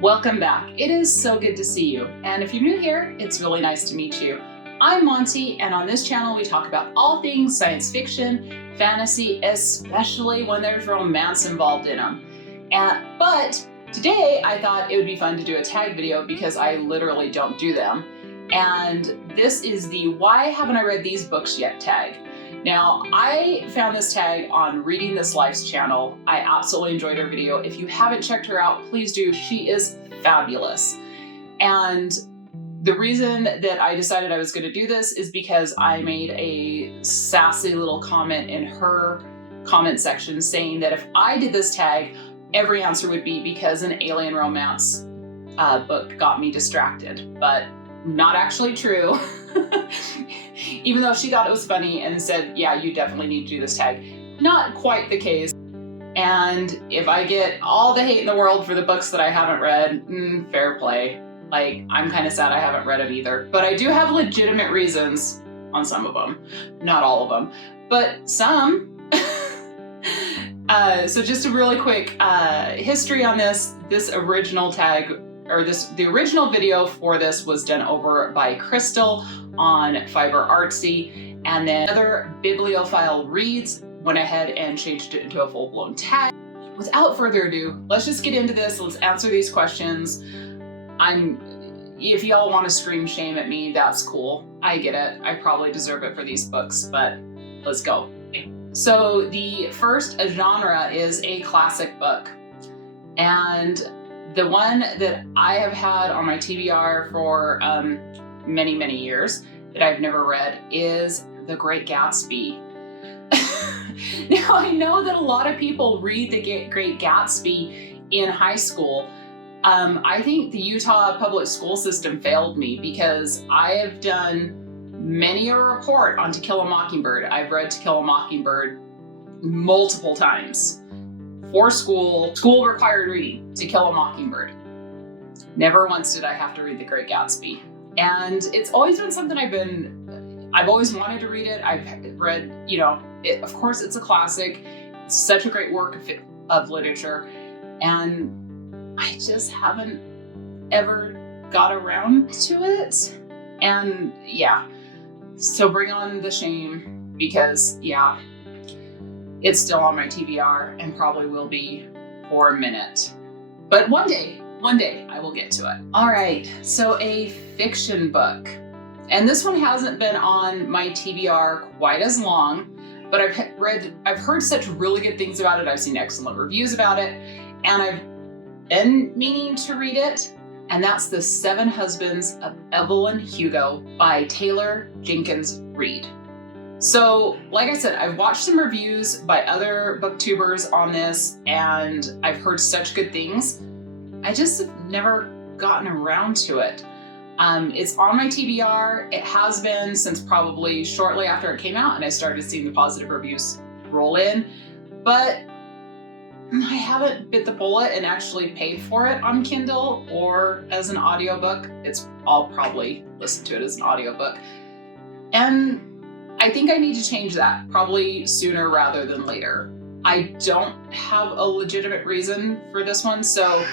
Welcome back. It is so good to see you. And if you're new here, it's really nice to meet you. I'm Monty, and on this channel we talk about all things science fiction, fantasy, especially when there's romance involved in them. But today I thought it would be fun to do a tag video because I literally don't do them. And this is the Why Haven't I Read These Books Yet tag. Now, I found this tag on Reading This Life's channel. I absolutely enjoyed her video. If you haven't checked her out, please do. She is fabulous. And the reason that I decided I was going to do this is because I made a sassy little comment in her comment section saying that if I did this tag, every answer would be because an alien romance book got me distracted. But not actually true. Even though she thought it was funny and said, yeah, you definitely need to do this tag. Not quite the case. And if I get all the hate in the world for the books that I haven't read, fair play. Like, I'm kind of sad I haven't read them either. But I do have legitimate reasons on some of them. Not all of them, but some. So just a really quick history on this. This original tag, or the original video for this was done over by Crystal on Fiber Artsy, and then other Bibliophile Reads went ahead and changed it into a full-blown tag. Without further ado, let's just get into this. Let's answer these questions. If y'all want to scream shame at me, that's cool. I get it. I probably deserve it for these books, but let's go. So the first genre is a classic book, and the one that I have had on my TBR for many, many years that I've never read is The Great Gatsby. Now, I know that a lot of people read The Great Gatsby in high school. I think the Utah public school system failed me because I have done many a report on To Kill a Mockingbird. I've read To Kill a Mockingbird multiple times. For school required reading, To Kill a Mockingbird. Never once did I have to read The Great Gatsby. And it's always been something I've always wanted to read it. I've read, of course it's a classic. It's such a great work of literature. And I just haven't ever got around to it. And yeah, so bring on the shame because yeah, it's still on my TBR and probably will be for a minute. But one day I will get to it. All right, so a fiction book. And this one hasn't been on my TBR quite as long, but I've heard such really good things about it. I've seen excellent reviews about it, and I've been meaning to read it. And that's The Seven Husbands of Evelyn Hugo by Taylor Jenkins Reid. So, like I said, I've watched some reviews by other booktubers on this, and I've heard such good things. I just have never gotten around to it. It's on my TBR. It has been since probably shortly after it came out, and I started seeing the positive reviews roll in, but I haven't bit the bullet and actually paid for it on Kindle or as an audiobook. I'll probably listen to it as an audiobook. And I think I need to change that, probably sooner rather than later. I don't have a legitimate reason for this one, so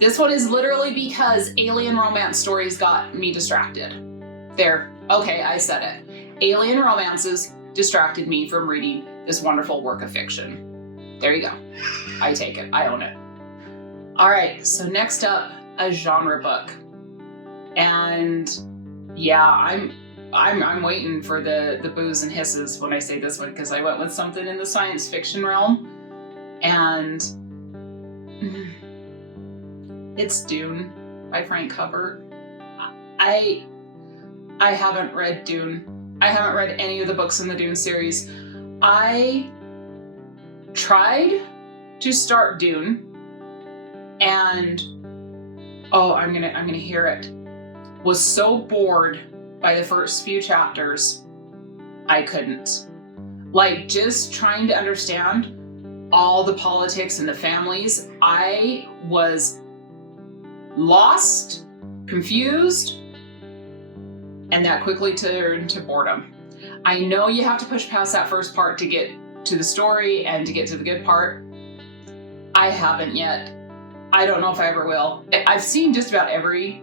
this one is literally because alien romance stories got me distracted. There, okay, I said it. Alien romances distracted me from reading this wonderful work of fiction. There you go. I take it, I own it. All right, so next up, a genre book. And yeah, I'm waiting for the boos and hisses when I say this one, because I went with something in the science fiction realm, and it's Dune by Frank Hubbard. I haven't read Dune. I haven't read any of the books in the Dune series. I tried to start Dune, and I'm gonna hear it. Was so bored by the first few chapters, I couldn't. Like, just trying to understand all the politics and the families, I was lost, confused, and that quickly turned to boredom. I know you have to push past that first part to get to the story and to get to the good part. I haven't yet. I don't know if I ever will. I've seen just about every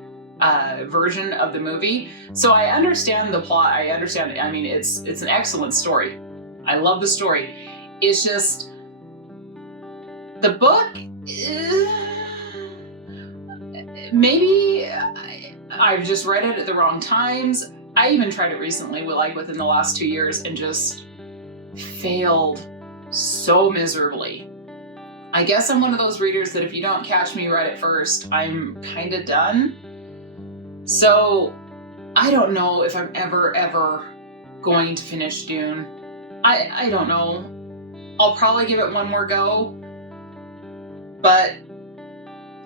version of the movie, so I understand the plot. I understand it. I mean, it's an excellent story. I love the story. It's just the book. Maybe I've just read it at the wrong times. I even tried it recently, within the last 2 years, and just failed so miserably. I guess I'm one of those readers that if you don't catch me right at first, I'm kind of done. So I don't know if I'm ever going to finish Dune. I don't know. I'll probably give it one more go, but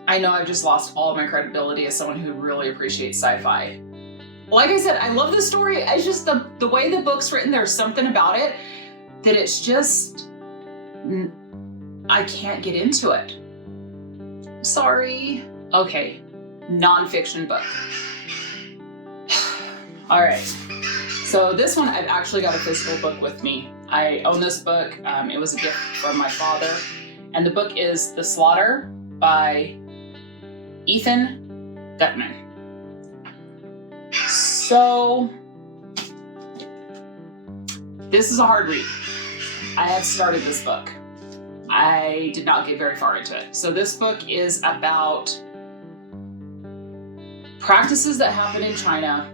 I know I've just lost all of my credibility as someone who really appreciates sci-fi. Like I said, I love the story. It's just the way the book's written, there's something about it that it's just, I can't get into it. Sorry. Okay, nonfiction book. All right, so this one, I've actually got a physical book with me. I own this book. It was a gift from my father. And the book is The Slaughter by Ethan Gutman. So, this is a hard read. I have started this book. I did not get very far into it. So this book is about practices that happen in China,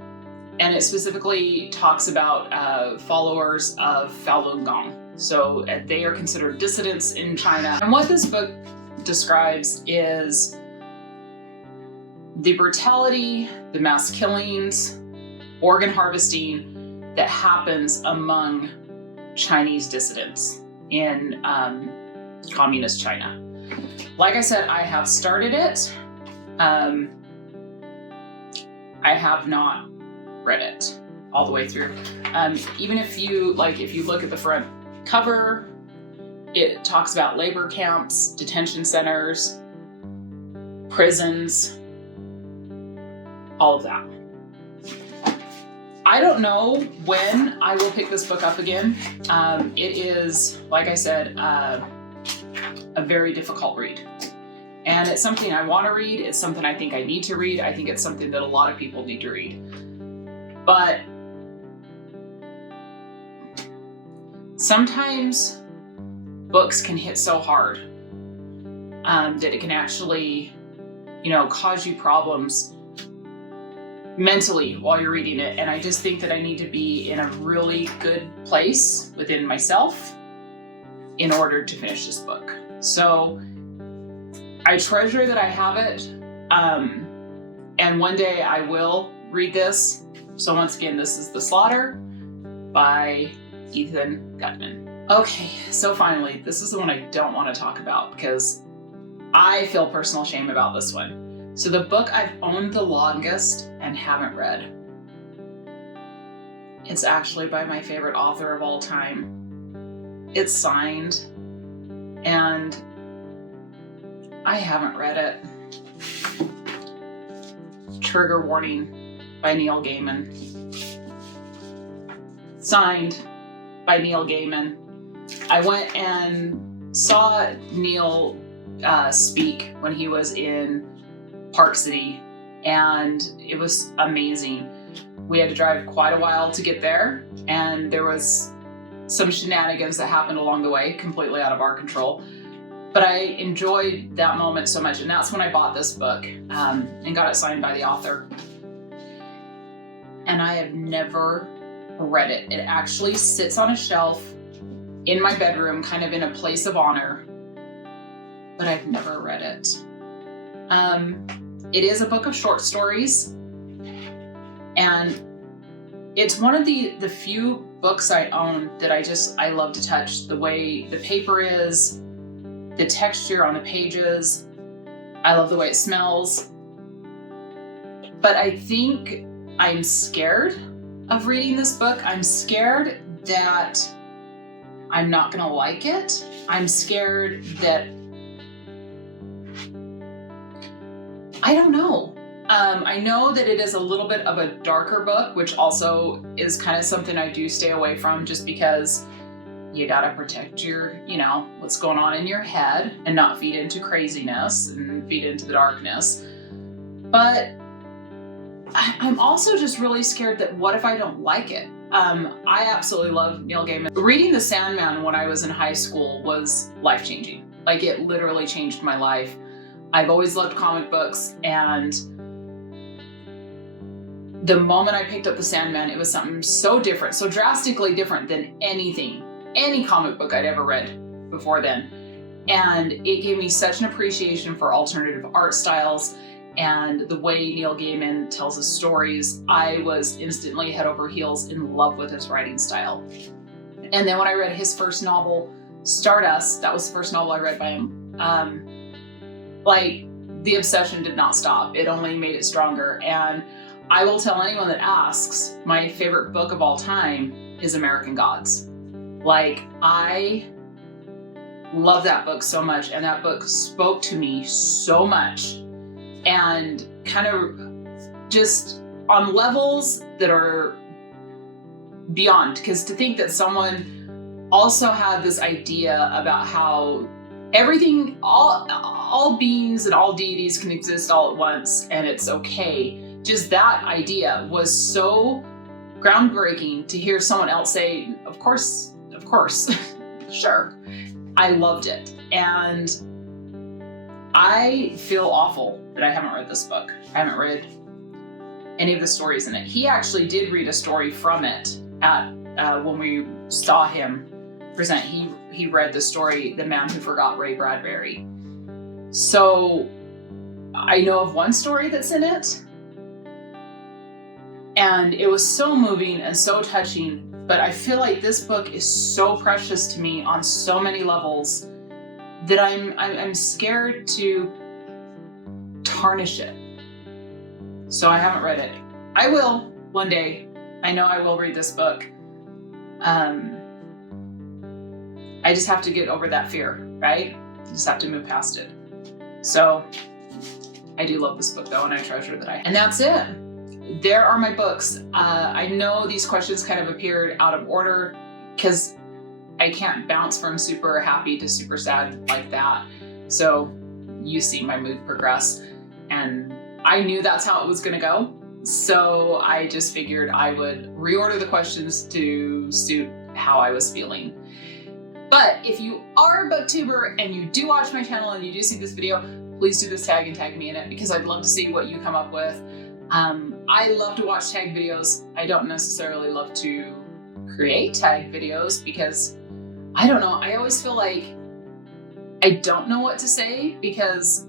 and it specifically talks about followers of Falun Gong. So they are considered dissidents in China. And what this book describes is the brutality, the mass killings, organ harvesting that happens among Chinese dissidents in communist China. Like I said, I have started it. I have not read it all the way through. Even if you look at the front cover, it talks about labor camps, detention centers, prisons, all of that. I don't know when I will pick this book up again. It is, like I said, a very difficult read. And it's something I want to read. It's something I think I need to read. I think it's something that a lot of people need to read. But sometimes books can hit so hard that it can actually, cause you problems mentally while you're reading it. And I just think that I need to be in a really good place within myself in order to finish this book. So I treasure that I have it. And one day I will read this. So once again, this is The Slaughter by Ethan Gutman. Okay, so finally, this is the one I don't want to talk about because I feel personal shame about this one. So the book I've owned the longest and haven't read. It's actually by my favorite author of all time. It's signed, and I haven't read it. Trigger warning by Neil Gaiman. Signed by Neil Gaiman. I went and saw Neil speak when he was in Park City, and it was amazing. We had to drive quite a while to get there, and there was some shenanigans that happened along the way, completely out of our control. But I enjoyed that moment so much, and that's when I bought this book and got it signed by the author. And I have never read it. It actually sits on a shelf in my bedroom, kind of in a place of honor, but I've never read it. It is a book of short stories, and it's one of the few books I own that I love to touch. The way the paper is, the texture on the pages, I love the way it smells. But I think I'm scared of reading this book. I'm scared that I'm not gonna like it. I'm scared that, I don't know. I know that it is a little bit of a darker book, which also is kind of something I do stay away from, just because You gotta protect your, what's going on in your head and not feed into craziness and feed into the darkness. But I'm also just really scared that what if I don't like it? I absolutely love Neil Gaiman. Reading The Sandman when I was in high school was life-changing. Like, it literally changed my life. I've always loved comic books, and the moment I picked up The Sandman, it was something so different, so drastically different than any comic book I'd ever read before then. And it gave me such an appreciation for alternative art styles and the way Neil Gaiman tells his stories. I was instantly head over heels in love with his writing style. And then when I read his first novel, Stardust, that was the first novel I read by him, like, the obsession did not stop. It only made it stronger. And I will tell anyone that asks, my favorite book of all time is American Gods. Like, I love that book so much, and that book spoke to me so much, and kind of just on levels that are beyond, because to think that someone also had this idea about how everything, all beings and all deities can exist all at once and it's okay. Just that idea was so groundbreaking to hear someone else say, of course, sure. I loved it. And I feel awful that I haven't read this book. I haven't read any of the stories in it. He actually did read a story from it at when we saw him present. He read the story, The Man Who Forgot Ray Bradbury. So I know of one story that's in it, and it was so moving and so touching, but I feel like this book is so precious to me on so many levels that I'm scared to tarnish it. So I haven't read it. I will one day. I know I will read this book. I just have to get over that fear, right? I just have to move past it. So I do love this book though, and I treasure that and that's it. There are my books. I know these questions kind of appeared out of order because I can't bounce from super happy to super sad like that. So you see my mood progress, and I knew that's how it was gonna go. So I just figured I would reorder the questions to suit how I was feeling. But if you are a booktuber and you do watch my channel and you do see this video, please do this tag and tag me in it, because I'd love to see what you come up with. I love to watch tag videos. I don't necessarily love to create tag videos because, I don't know, I always feel like I don't know what to say because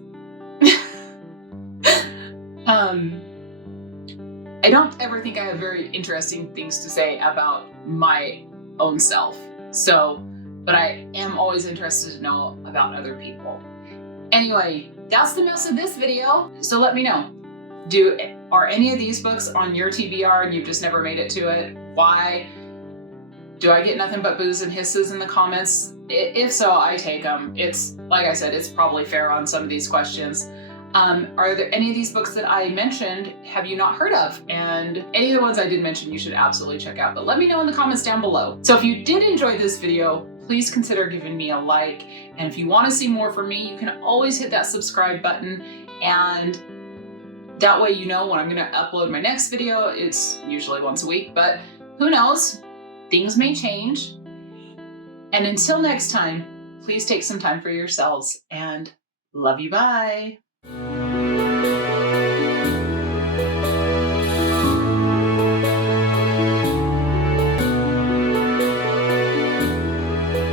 I don't ever think I have very interesting things to say about my own self. So, but I am always interested to know about other people. Anyway, that's the mess of this video. So let me know. Are any of these books on your TBR and you've just never made it to it? Why? Do I get nothing but boos and hisses in the comments? If so, I take them. It's, like I said, it's probably fair on some of these questions. Are there any of these books that I mentioned have you not heard of? And any of the ones I did mention you should absolutely check out, but let me know in the comments down below. So if you did enjoy this video, please consider giving me a like. And if you want to see more from me, you can always hit that subscribe button, and that way you know when I'm going to upload my next video. It's usually once a week, but who knows? Things may change. And until next time, please take some time for yourselves, and love you, bye.